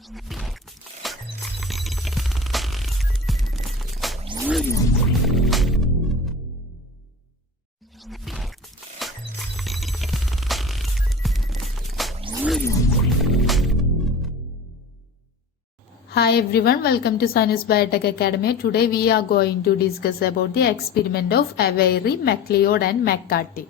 Hi everyone, welcome to Sanus Biotech Academy. Today we are going to discuss about the experiment of Avery, MacLeod and McCarthy.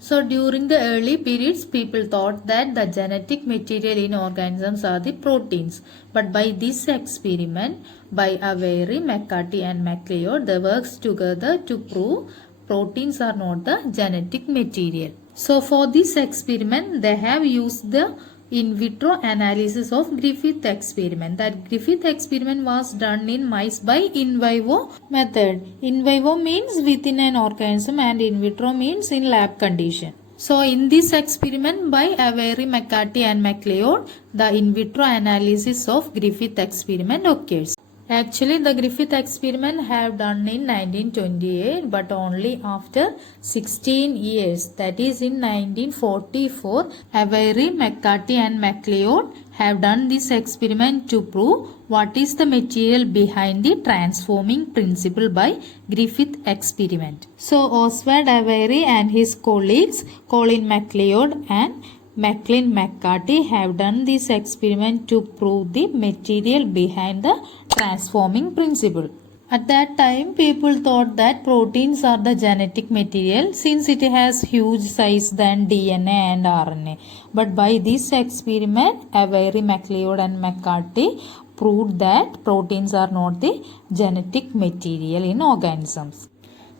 So during the early periods, people thought that the genetic material in organisms are the proteins. But by this experiment, by Avery, McCarthy and MacLeod, they worked together to prove proteins are not the genetic material. So for this experiment, they have used the in vitro analysis of Griffith experiment. That Griffith experiment was done in mice by in vivo method. In vivo means within an organism and in vitro means in lab condition. So in this experiment by Avery, McCarthy and MacLeod, the in vitro analysis of Griffith experiment occurs. Actually, the Griffith experiment have done in 1928, but only after 16 years, that is in 1944, Avery, McCarthy and MacLeod have done this experiment to prove what is the material behind the transforming principle by Griffith experiment. So, Oswald Avery and his colleagues, Colin MacLeod and Maclean McCarthy have done this experiment to prove the material behind the transforming principle. At that time, people thought that proteins are the genetic material since it has huge size than DNA and RNA. But by this experiment, Avery, MacLeod and McCarthy proved that proteins are not the genetic material in organisms.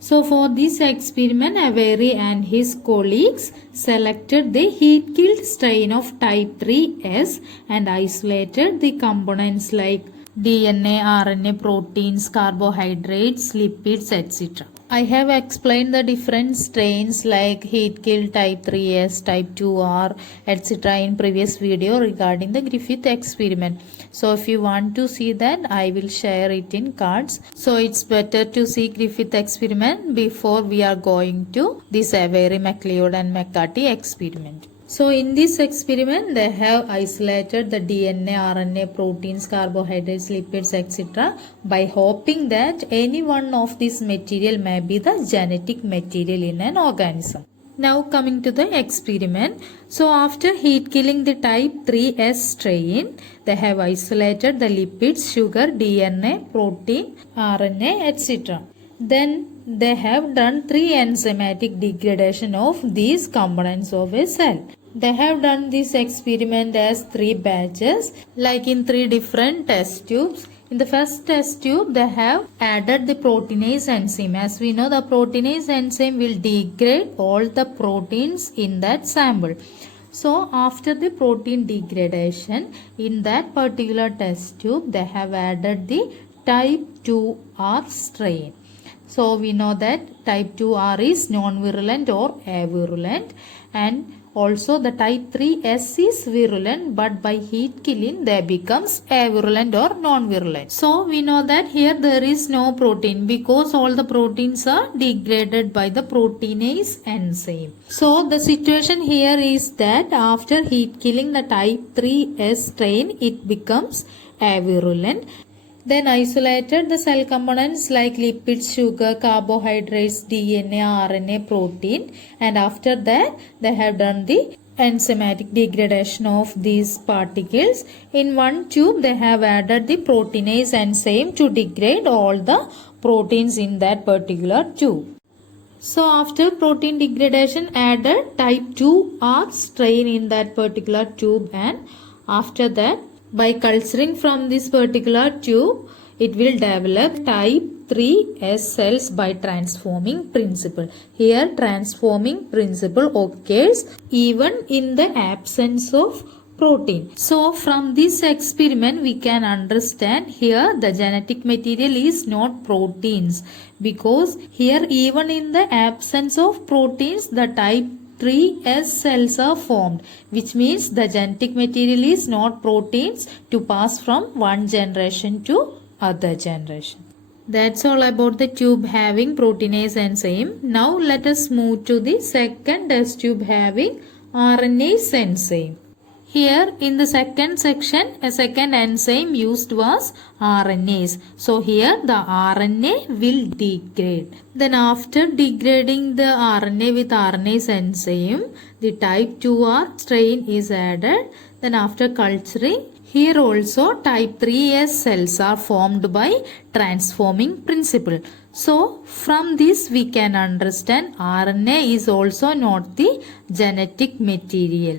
So for this experiment, Avery and his colleagues selected the heat-killed strain of type 3S and isolated the components like DNA, RNA, proteins, carbohydrates, lipids, etc. I have explained the different strains like heat-killed type 3S, type 2R, etc. in previous video regarding the Griffith experiment. So if you want to see that, I will share it in cards. So it's better to see Griffith experiment before we are going to this Avery, MacLeod and McCarthy experiment. So in this experiment, they have isolated the DNA, RNA, proteins, carbohydrates, lipids, etc. by hoping that any one of this material may be the genetic material in an organism. Now coming to the experiment. So after heat killing the type 3S strain, they have isolated the lipids, sugar, DNA, protein, RNA, etc. Then they have done 3 enzymatic degradation of these components of a cell. They have done this experiment as 3 batches, like in 3 different test tubes. In the first test tube, they have added the proteinase enzyme. As we know, the proteinase enzyme will degrade all the proteins in that sample. So, after the protein degradation, in that particular test tube, they have added the type 2R strain. So, we know that type 2R is non-virulent or avirulent, and also the type 3S is virulent, but by heat killing they becomes avirulent or non-virulent. So we know that here there is no protein because all the proteins are degraded by the proteinase enzyme. So the situation here is that after heat killing the type 3S strain, it becomes avirulent. Then isolated the cell components like lipids, sugar, carbohydrates, DNA, RNA, protein, and after that they have done the enzymatic degradation of these particles. In one tube they have added the proteinase enzyme to degrade all the proteins in that particular tube. So after protein degradation, added type 2R strain in that particular tube, and after that by culturing from this particular tube, it will develop type 3S cells by transforming principle. Here transforming principle occurs even in the absence of protein. So from this experiment we can understand here the genetic material is not proteins, because here even in the absence of proteins the type 3S cells are formed, which means the genetic material is not proteins to pass from one generation to other generation. That's all about the tube having proteinase enzyme. Now let us move to the second test tube having RNase enzyme. Here in the second section, a second enzyme used was RNase. So here the RNA will degrade. Then after degrading the RNA with RNase enzyme, the type 2R strain is added. Then after culturing, here also type 3S cells are formed by transforming principle. So from this we can understand RNA is also not the genetic material,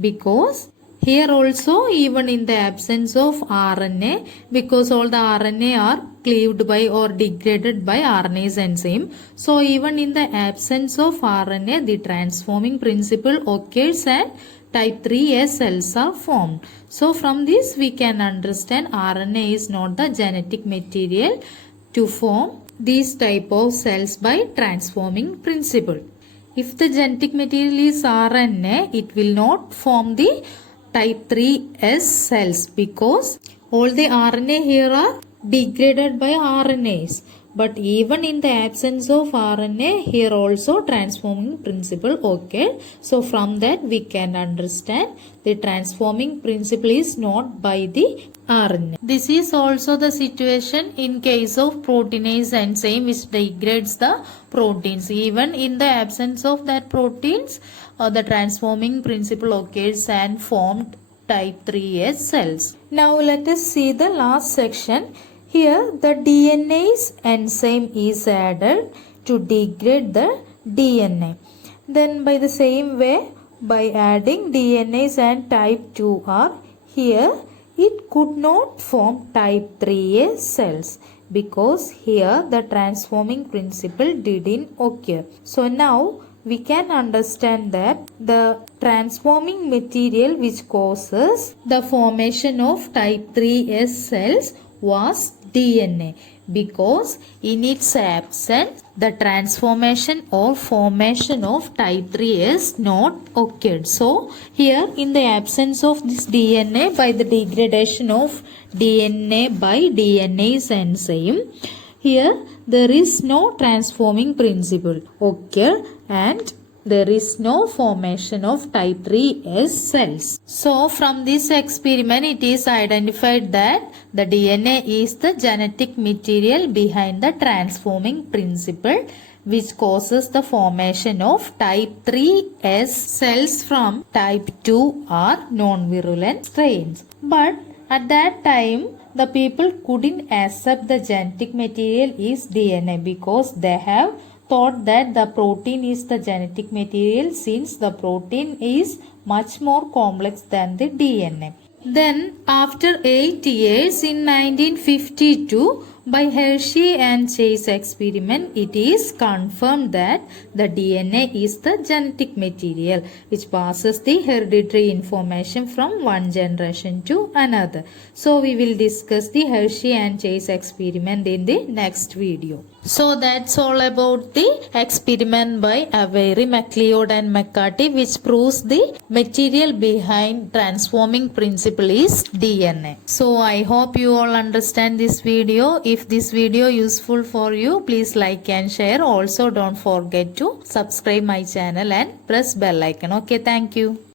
because here also, even in the absence of RNA, because all the RNA are cleaved by or degraded by RNase enzyme. So even in the absence of RNA, the transforming principle occurs and type 3S cells are formed. So from this we can understand RNA is not the genetic material to form these type of cells by transforming principle. If the genetic material is RNA, it will not form the type 3S cells, because all the RNA here are degraded by RNase. But even in the absence of RNA, here also transforming principle occurred. So from that we can understand the transforming principle is not by the RNA. This is also the situation in case of proteinase enzyme, which degrades the proteins. Even in the absence of that proteins, the transforming principle occurs and formed type 3S cells. Now let us see the last section. Here the DNase enzyme is added to degrade the DNA. Then by the same way, by adding DNase and type 2R, here it could not form type 3A cells, because here the transforming principle didn't occur. So now we can understand that the transforming material which causes the formation of type 3S cells was DNA, because in its absence the transformation or formation of type 3S not occurred. So here in the absence of this DNA, by the degradation of DNA by DNase enzyme, here there is no transforming principle occur and there is no formation of type 3S cells. So from this experiment it is identified that the DNA is the genetic material behind the transforming principle, which causes the formation of type 3S cells from type 2R non-virulent strains. But at that time the people couldn't accept the genetic material is DNA, because they have thought that the protein is the genetic material, since the protein is much more complex than the DNA. Then after 8 years, in 1952, by Hershey and Chase experiment, it is confirmed that the DNA is the genetic material which passes the hereditary information from one generation to another. So we will discuss the Hershey and Chase experiment in the next video. So that's all about the experiment by Avery, MacLeod and McCarthy, which proves the material behind transforming principle is DNA. So I hope you all understand this video. If this video useful for you, please like and share. Also don't forget to subscribe my channel and press bell icon. Okay, thank you.